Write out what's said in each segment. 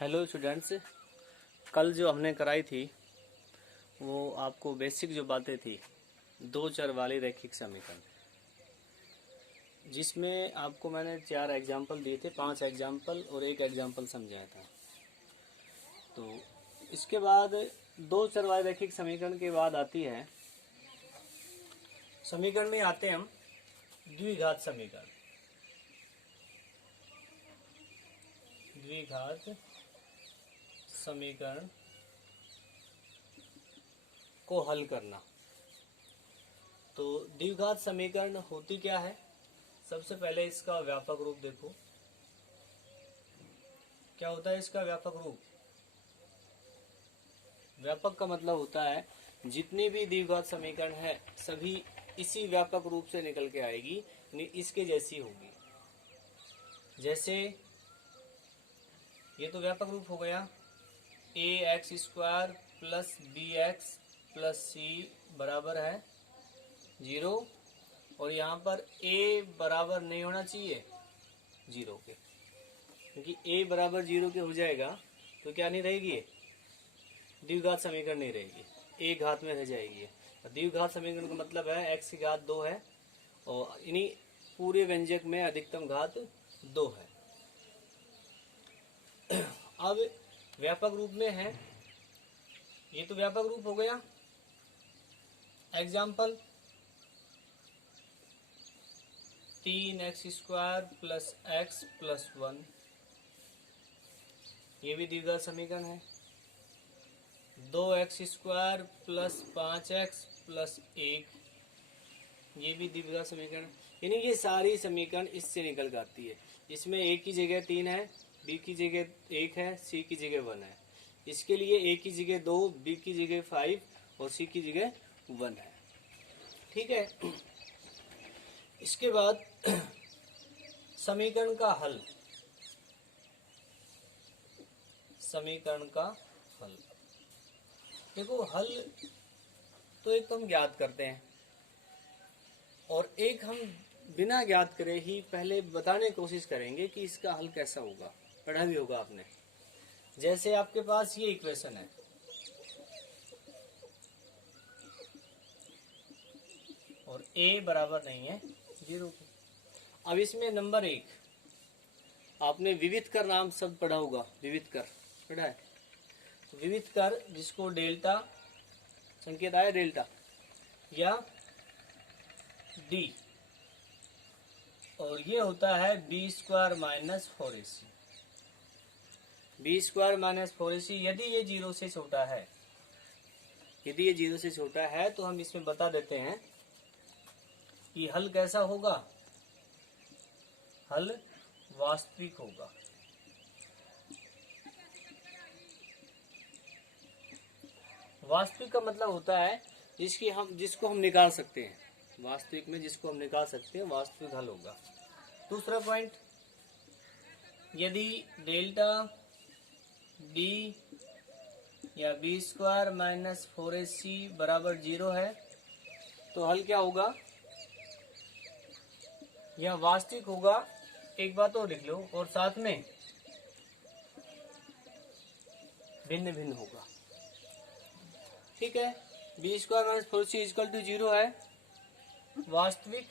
Hello students, कल जो हमने कराई थी वो आपको बेसिक जो बातें थी दो चर वाले रैखिक समीकरण, जिसमें आपको मैंने 4 एग्जाम्पल दिए थे, 5 एग्जाम्पल और 1 एग्जाम्पल समझाया था। तो इसके बाद दो चर वाले रैखिक समीकरण के बाद आती है समीकरण में आते हैं हम द्विघात समीकरण। द्विघात समीकरण को हल करना। तो द्विघात समीकरण होती क्या है? सबसे पहले इसका व्यापक रूप देखो। क्या होता है इसका व्यापक रूप? व्यापक का मतलब होता है जितनी भी द्विघात समीकरण है सभी इसी व्यापक रूप से निकल के आएगी, यानी इसके जैसी होगी। जैसे ये तो व्यापक रूप हो गया, ax² plus bx plus c बराबर है 0, और यहाँ पर a बराबर नहीं होना चाहिए 0 के, क्योंकि a बराबर 0 के हो जाएगा तो क्या नहीं रहेगी, द्विघात समीकरण नहीं रहेगी, a घात में रह जाएगी। द्विघात समीकरण का मतलब है x की घात 2 है और इन्हीं पूरे व्यंजक में अधिकतम घात 2 है। अब व्यापक रूप में है, ये तो व्यापक रूप हो गया। Example 3x² plus x plus 1, ये भी द्विघात समीकरण है। 2x² प्लस 5x प्लस 1, ये भी द्विघात समीकरण। यानी ये सारी समीकरण इससे निकल कर आती है। इसमें a की जगह 3 है, b की जगह 1 है, c की जगह 1 है। इसके लिए a की जगह 2, b की जगह 5 और c की जगह 1 है। ठीक है। इसके बाद समीकरण का हल। समीकरण का हल देखो, हल तो एक तो हम ज्ञात करते हैं और एक हम बिना ज्ञात करे ही पहले बताने की कोशिश करेंगे कि इसका हल कैसा होगा। पढ़ा भी होगा आपने। जैसे आपके पास ये इक्वेशन है, और a बराबर नहीं है 0 के। अब इसमें नंबर 1, आपने विविध कर नाम शब्द पढ़ा होगा। विविध कर पढ़ा है। विविध कर जिसको डेल्टा संकेत आया, डेल्टा या d, और ये होता है b² minus 4ac। b² minus 4ac यदि ये 0 से छोटा है, यदि ये 0 से छोटा है तो हम इसमें बता देते हैं कि हल कैसा होगा। हल वास्तविक होगा। वास्तविक का मतलब होता है जिसको हम निकाल सकते हैं। वास्तविक में जिसको हम निकाल सकते हैं वास्तविक हल होगा। दूसरा पॉइंट, यदि डेल्टा b या b² माइनस 4ac बराबर 0 है तो हल क्या होगा, यह वास्तविक होगा। एक बात और लिख लो, और साथ में भिन्न भिन्न होगा। ठीक है। b² minus 4ac equal to 0 है वास्तविक,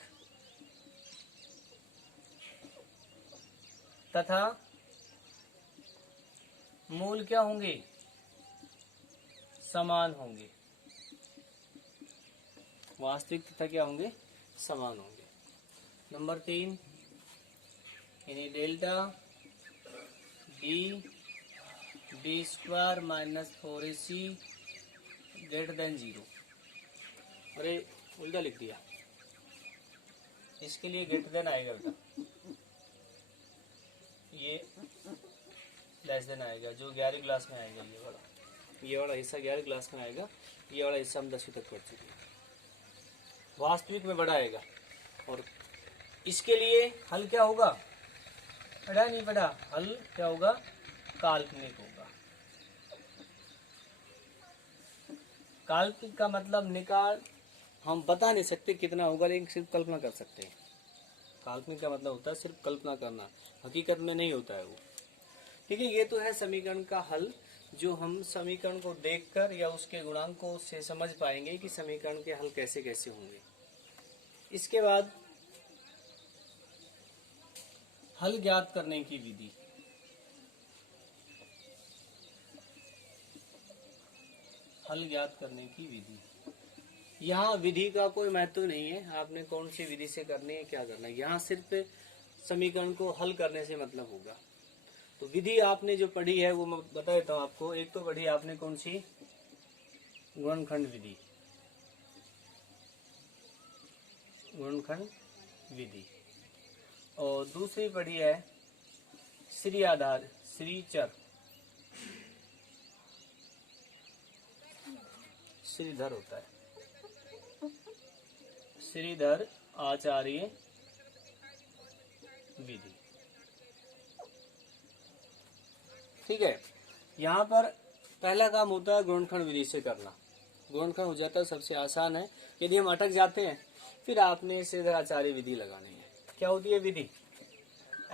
तथा मूल क्या होंगे, समान होंगे। वास्तविक तथा क्या होंगे, समान होंगे। नंबर 3, यानी delta b² minus 4ac greater than 0। अरे उल्टा लिख दिया, इसके लिए ग्रेटर देन आएगा बेटा, ये लेस देन आएगा, जो 11वीं क्लास में आएगा। ये वाला हिस्सा 11वीं क्लास में आएगा, ये वाला हिस्सा हम 10वीं तक पढ़ चुके हैं। वास्तविक में बड़ा आएगा। और इसके लिए हल क्या होगा, पढ़ा नहीं पढ़ा, हल क्या होगा, काल्पनिक होगा। काल्पनिक का मतलब निकाल हम बता नहीं सकते कितना होगा, लेकिन सिर्फ कल्पना कर सकते हैं। काल्पनिक का मतलब होता है सिर्फ कल्पना करना, हकीकत में नहीं होता है वो। ठीक है, ये तो है समीकरण का हल, जो हम समीकरण को देखकर या उसके गुणांकों से समझ पाएंगे कि समीकरण के हल कैसे कैसे होंगे। इसके बाद हल ज्ञात करने की विधि। हल ज्ञात करने की विधि, यहाँ विधि का कोई महत्व नहीं है, आपने कौन सी विधि से करनी है क्या करना है, यहाँ सिर्फ समीकरण को हल करने से मतलब होगा। तो विधि आपने जो पढ़ी है वो मैं बता देता हूँ आपको। एक तो पढ़ी आपने कौन सी, गुणनखंड विधि, गुणनखंड विधि। और दूसरी पढ़ी है श्री आधार, श्री चर, श्रीधर होता है, श्रीधर आचार्य विधि। ठीक है, यहाँ पर पहला काम होता है गुणनखंड विधि से करना। गुणनखंड हो जाता है, सबसे आसान है। यदि हम अटक जाते हैं फिर आपने श्रीधर आचार्य विधि लगानी है। क्या होती है विधि,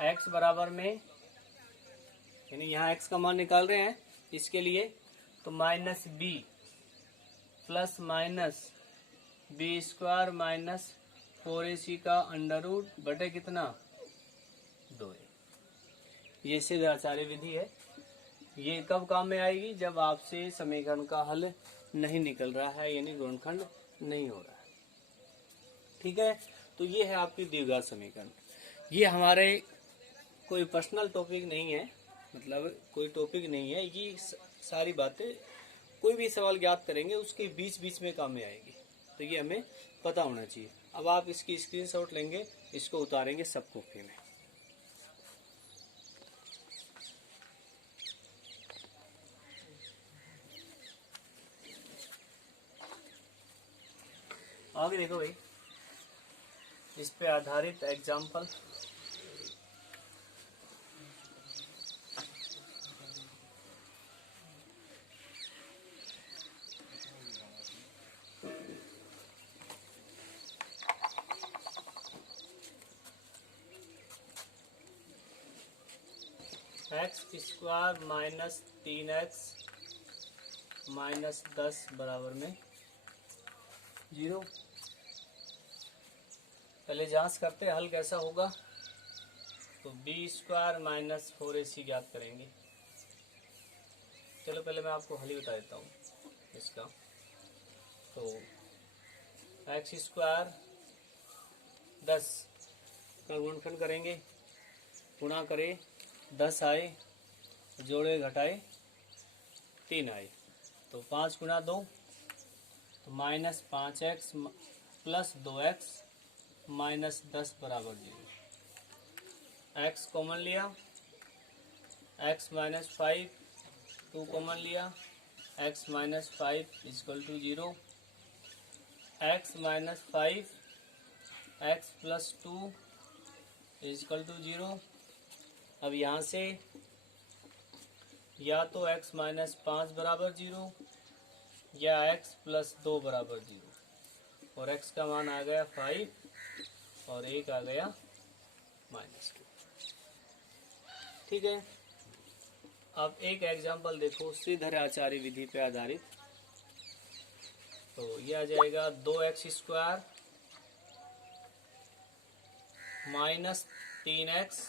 x बराबर में, यानी यहाँ x का मान निकाल रहे हैं इसके लिए, तो minus B plus minus B square minus 4ac का अंडर रूट बटे कितना 2a। ये श्रीधर आचार्य विधि है। ये कब काम में आएगी, जब आपसे समीकरण का हल नहीं निकल रहा है, यानी गुणनखंड नहीं हो रहा है। ठीक है, तो ये है आपकी द्विघात समीकरण। ये हमारे कोई पर्सनल टॉपिक नहीं है, मतलब कोई टॉपिक नहीं है, ये सारी बातें कोई भी सवाल ज्ञात करेंगे उसके बीच बीच में काम में आएगी, तो ये हमें पता होना चाहिए। अब आप इसकी स्क्रीनशॉट लेंगे, इसको उतारेंगे सब कॉपी में। आगे देखो भाई, इस पे आधारित example. X square minus 3x minus 10 बराबर में 0। पहले जांच करते हैं हल कैसा होगा। तो बी स्क्वायर माइनस 4ac ज्ञात करेंगे। चलो पहले मैं आपको हल ही बता देता हूँ इसका। तो एक्स स्क्वायर 10 का गुणनखंड करेंगे, गुणा करे 10 आए, जोड़े घटाए 3 आए, तो 5 गुणा 2 तो minus 5x plus 2x minus 10 बराबर 0। x कॉमन लिया, x माइनस 5, 2 कॉमन लिया, x minus 5 is equal to 0, x minus 5 x plus 2 is equal to 0। अब यहाँ से या तो x माइनस 5 बराबर 0 या x प्लस 2 बराबर 0, और x का मान आ गया 5 और 1 आ गया माइनस 2। ठीक है, अब एक एग्जांपल देखो श्रीधर आचार्य विधि पे आधारित। तो ये आ जाएगा 2x स्क्वायर माइनस 3x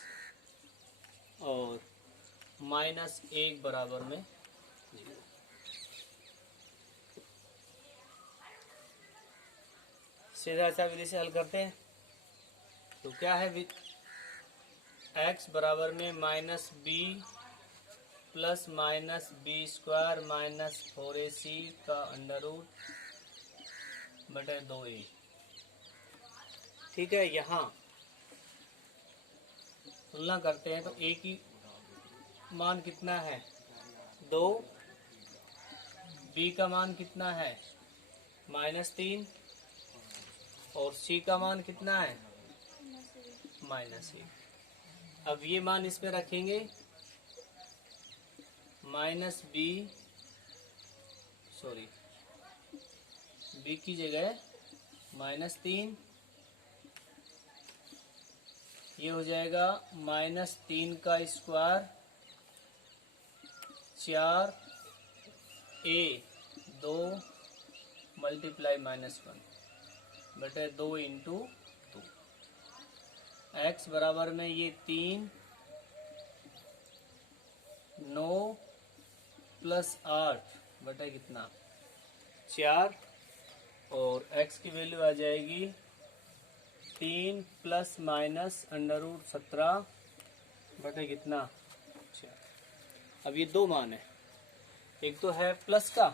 और माइनस 1 बराबर में 0। श्रीधर आचार्य विधि से हल करते हैं। तो क्या है, x बराबर में minus B plus minus B square minus 4ac का अंडर रूट बटे 2a। ठीक है, यहाँ तुलना करते हैं तो a की मान कितना है 2, b का मान कितना है माइनस 3 और c का मान कितना है माइनस 1। अब ये मान इसमें रखेंगे, माइनस बी की जगह माइनस 3, ये हो जाएगा माइनस 3 का स्क्वायर 4 a 2 मल्टीप्लाई -1 बटे 2 इंटू 2। x बराबर में ये 3 9 प्लस 8 बटे कितना 4 और x की वैल्यू आ जाएगी 3 प्लस माइनस √17 बटे कितना 4। अब ये दो मान है, एक तो है प्लस का,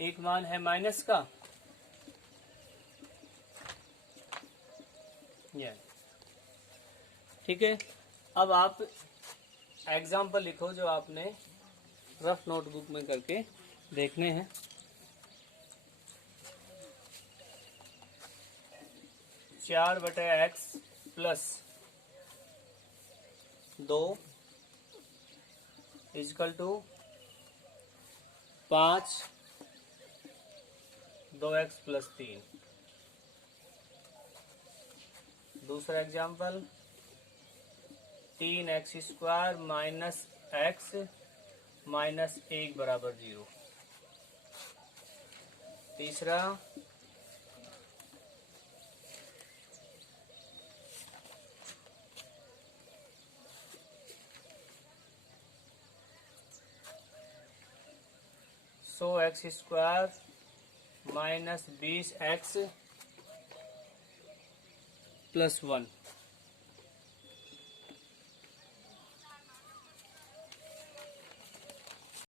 एक मान है माइनस का। ठीक है, अब आप एग्जाम्पल लिखो जो आपने रफ नोटबुक में करके देखने हैं। चार बटे x plus 2 is equal to 5 2x plus 3। दूसरा example 3x² minus x minus 1 बराबर 0। तीसरा 100x² माइनस 20x प्लस 1।